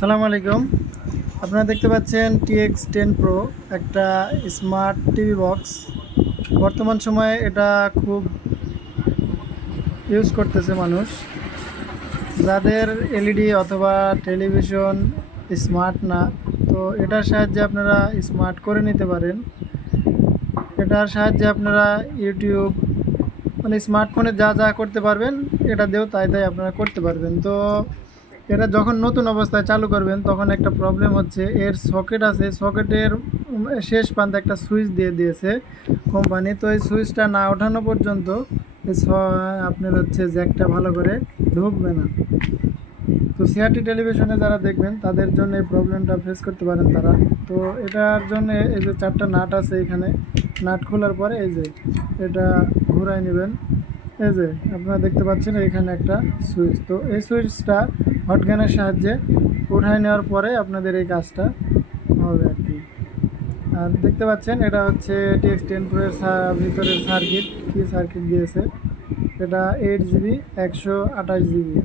আসসালামু আলাইকুম। আপনারা দেখতে পাচ্ছেন টিএক্স টেন প্রো একটা স্মার্ট টিভি বক্স। বর্তমান সময়ে এটা খুব ইউজ করতেছে মানুষ। যাদের এলইডি অথবা টেলিভিশন স্মার্ট না, তো এটার সাহায্যে আপনারা স্মার্ট করে নিতে পারেন। এটার সাহায্যে আপনারা ইউটিউব মানে স্মার্টফোনে যা যা করতে পারবেন, এটা দিয়েও তাই তাই আপনারা করতে পারবেন। তো এটা যখন নতুন অবস্থায় চালু করবেন, তখন একটা প্রবলেম হচ্ছে, এর সকেট আছে সকেটের শেষ প্রান্তে একটা সুইচ দিয়ে দিয়েছে কোম্পানি তো এই সুইচটা না ওঠানো পর্যন্ত আপনার হচ্ছে জ্যাকটা ভালো করে ঢুকবে না। তো সিআরটি টেলিভিশনে যারা দেখবেন, তাদের জন্য এই প্রবলেমটা ফেস করতে পারেন তারা। তো এটার জন্য এই যে চারটা নাট আছে এখানে, নাট খোলার পরে এই যে এটা ঘুরাই নেবেন। এই যে আপনারা দেখতে পাচ্ছেন এখানে একটা সুইচ। তো এই সুইচটা হটগানের সাহায্যে উঠায় নেওয়ার পরে আপনাদের এই কাজটা হবে আর কি। আর দেখতে পাচ্ছেন, এটা হচ্ছে টিএক্স টেন প্রোয়ের ভিতরের সার্কিট। কি সার্কিট দিয়েছে? এটা এইট জিবি, একশো আঠাশ জিবি।